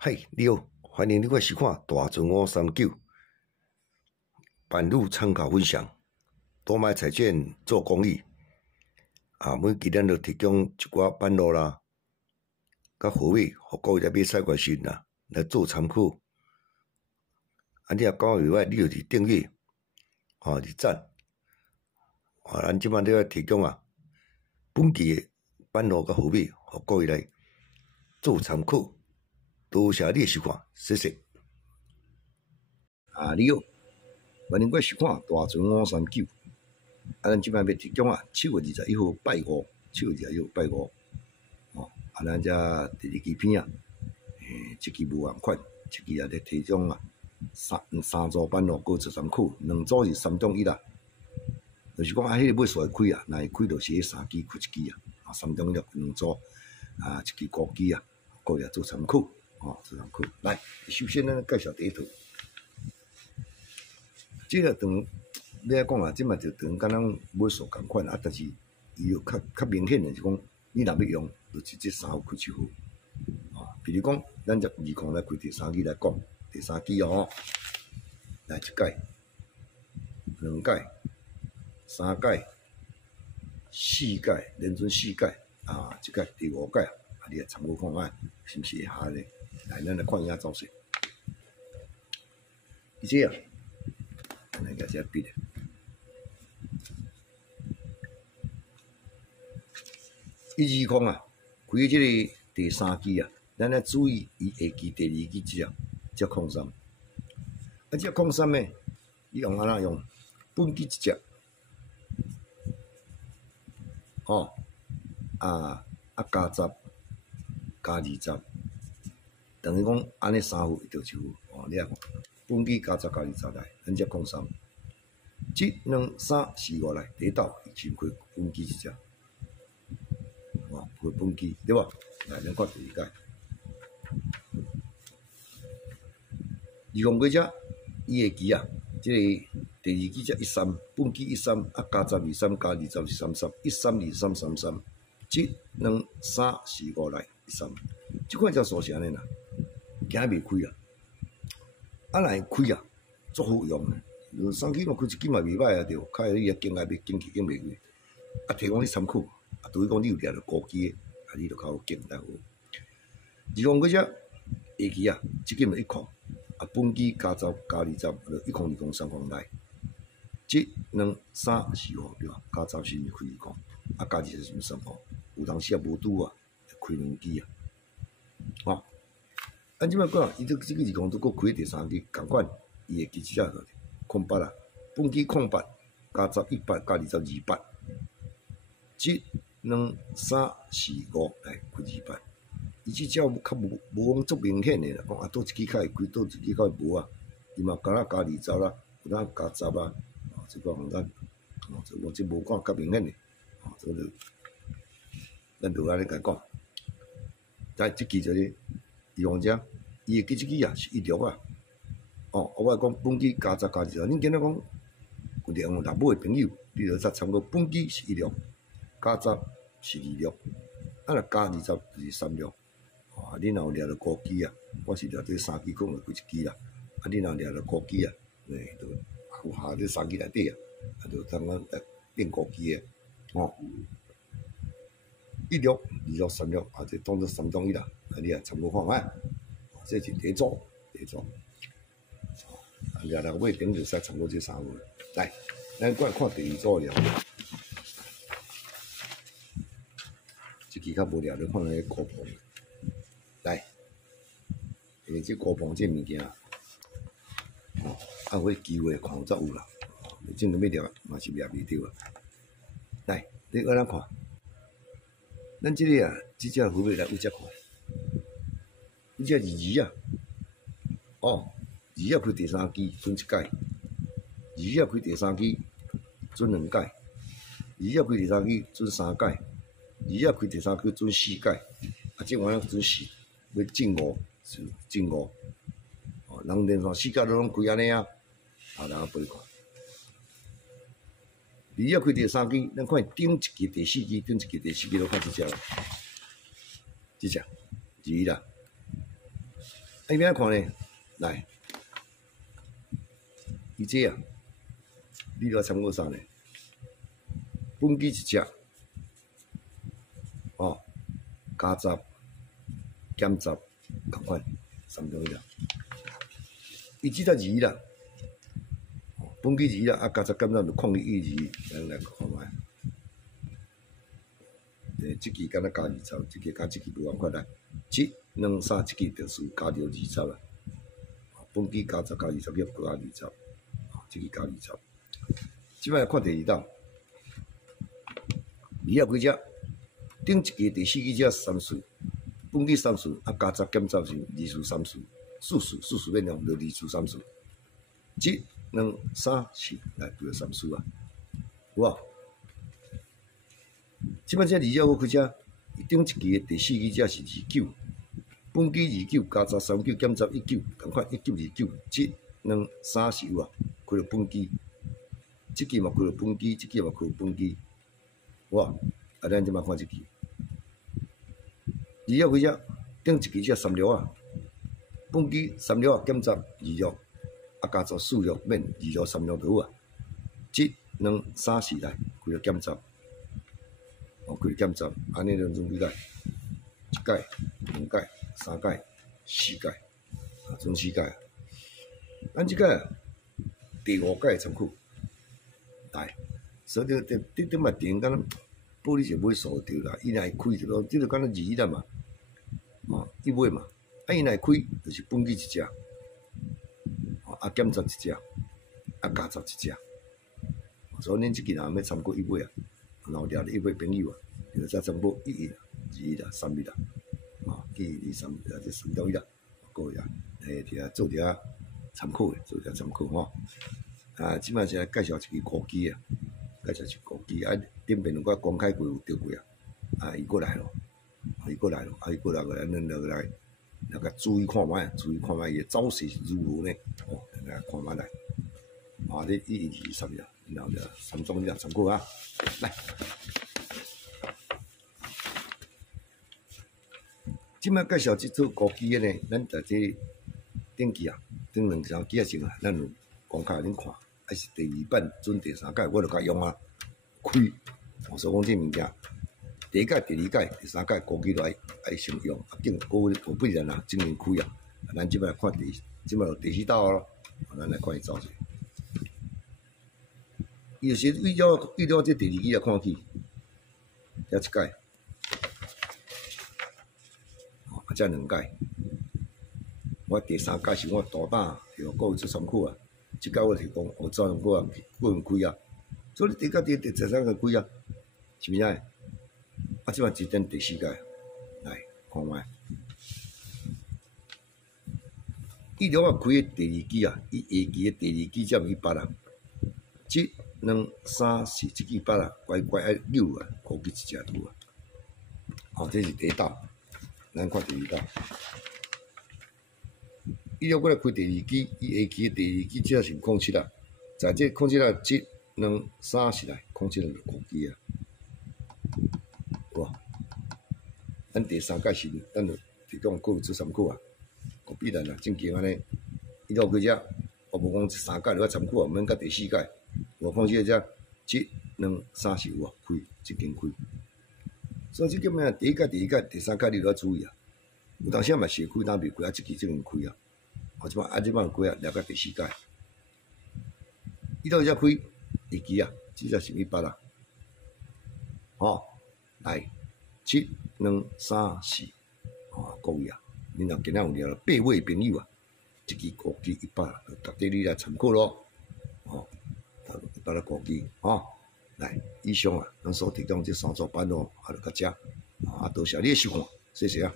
嗨，你好，欢迎你来收看大船539版路参考分享。多买彩券做公益每期咱就提供一寡版路啦，甲货尾，互各位来买菜关心啦，来做参考。你若讲袂歹，你就是订阅，是赞。咱即摆咧提供本期的版路甲货尾，互各位来做参考。多谢你的收看，谢谢。你好，欢迎各位收看大船539。咱即摆要提供7月21号拜五，7月21号拜五。咱遮第2期片这期无共款，这期咧提供三组版路，各做参考。2组是3中1啦，就是讲迄个尾数会开若会开就是迄3支开1支3中1 2组1支5支各位做参考。做参考。来，首先咱介绍第一套。这个长，你来讲即卖就长甲咱尾数共款但是伊有较明显的是讲，你若要用，就是这3号开7号。比如讲，咱12项来开第3支来讲，第3支来1届、2届、3届、4届，连准4届即届第5届你来参考看看，是毋是会合咧？来，咱来看影走势。这咱来甲遮笔咧。伊2项开即个第3支咱来注意伊下期第2支只空3。这空3呢，你用安怎用？本期1只，加10加20。等于讲，安尼3号一条7号你看，本期加10加20来，咱只空3，1、2、3、4、5来，第一道已经开本期1只，开本期对吧？来，咱看第2届，2项过只，伊的期即个第2期只13，本期13，加10 23加20是33，13 23 33，1、2、3、4、5来13，即款只数是安尼啦。今日未开若会开足好用3支嘛开1支嘛袂歹对，较你经验袂经起经袂过，提供你参考，除非讲你有掠着高支的，你就较好经较好。2项过只下期即支嘛1项，本期加10加20，就1项2项3项来，1、2、3、4、5对吧？加10是开2项，加20是3项，有当时无拄开2支咱即摆讲，伊这个2项都搁开第3支，共款，伊的期只空8本期空8加10 18加20 28，1、2、3、4、5来开28，伊即只较无讲足明显的啦，讲倒1支较会开，倒1支较会无伊嘛加20啦，有当加10啦，即个咱这无讲较明显的，这个咱就安尼甲讲，在即期就是2项只。伊的期是16我讲本期加10加20，恁今仔讲有两有买的朋友，你就使参考本期是16，加10是26，若加20就是36。恁若有掠着高支我是掠这3支讲会开1支啦。恁若掠着高支就有下这3支内底就当咱变高支的16、26、36这当做3中1啦，你也参考看卖。这是第一组，掠来尾顶就使参考这3个。来，咱过来看第2组了。这期较无掠着看那个高棚。来，这高棚这物件有机会看才有啦。真正要掠嘛是掠袂着来，你安怎看？咱这个这只会来有只看。伊只2222开第3支准1届，22开第3支准2届，22开第3支准3届，22开第3支准4届，这玩意准4，要正5是正5，人连续4届拢开安尼咱陪看。22开第3支，咱看顶1支第4支，顶1支第4支，都看这只，22啦。伊要安看呢？来，伊这啊，你来参考啥呢？本机一只，哦，加杂、减杂，共款3种啦。伊即个字啦，本机字啦，啊加杂减杂就控制意字，咱来看卖。即期敢若加20，即期加即期无共款来。1、2、3，即期著是加着20啦。本机加杂加20，叫加20，即期加20。即摆来看第2档，几只？顶一期第4支只3顺，本机3顺，啊加杂减杂是2顺3顺，四顺变量就2顺3顺。1、2、3、4来对3顺啊，有无？即摆这2我开只，顶一期的第4支只是29，本机29加杂39减杂19，共款1929。1、2、3、4有啊，开了本机。即期嘛开了本机，即期嘛开了本机，有无？啊，咱即摆看即期。2开只，顶一期只36啊，本机36啊减杂26，啊加做46免26、36就好啊。1、2、3、4来开了减杂，开了减杂，安尼就总几解？一解、2解、3解、4解，总4解啊。咱即个第5解参考，来，所以顶嘛电敢若玻璃就买数着啦，伊若会开着咯，即个敢若2啦嘛。伊买嘛，啊伊若开，就是本机一只，啊减杂一只，啊加杂一只，所以恁即期若要参考伊买啊，然后掠咧伊买朋友啊，就再参考1啦、2啦、3啦，1、2、3啦，这3条啦，个呀，伫做伫参考诶，做伫参考吼。啊，即摆是来介绍一支高机啊，介绍一支高机啊，顶边两个公开过有着过啊，啊伊过来咯。伊过来，咱来个注意看卖，伊个走势是如何呢？来看卖来，这1、2、3啦，然后就3种你参考啊。来，即摆介绍即组高机的呢，咱在这顶期啊，顶2、3期前啊，咱有公开恁看，还是第2版准第3届，我就甲用啊开，所以讲这物件。第1届、第2届、第3届高机都爱先用，啊，经过不然啦，正面开啊。咱即摆来看即摆第4道咯，咱来看伊走势。伊就是为了这第2期来看起，遐一届，啊，遮2届。我第3届是我大胆，有各位做参考啊。即届我是讲学怎样个人开啊，所以第1届、第3届开啊，是毋是啊？啊，即摆只等第4届来看卖。伊了我开的第2期啊，伊下期的第2期才去捌啊。1、2、3、4，即支捌啊，乖乖爱溜啊，高机一只拄啊。这是第1道，咱看第2道。伊了过来开第2期，伊下期的第2期只是07啊，在这07啊，1、2、3、4来07就高机啊。咱第3届是，咱就提供各位做参考啊。比咱啊正经安尼，伊了开只，我无讲3届了参考啊，免到第4届。我看这只1、2、3、4有啊，开即间开。所以即个咩？第1届、第2届、第3届你都要注意啊。有当时嘛是开，当未开啊，即期即间开啊。即摆即摆开啊，了到第4届。伊到遮开下期啊，即只是去捌啊。来。1、2、3、4，各位啊，恁若今仔有了8位朋友啊，即支高机100，就值得你来参考咯。100个高机，来，以上啊，咱所提供这3组版哦，就到遮，多谢你的收看，谢谢啊。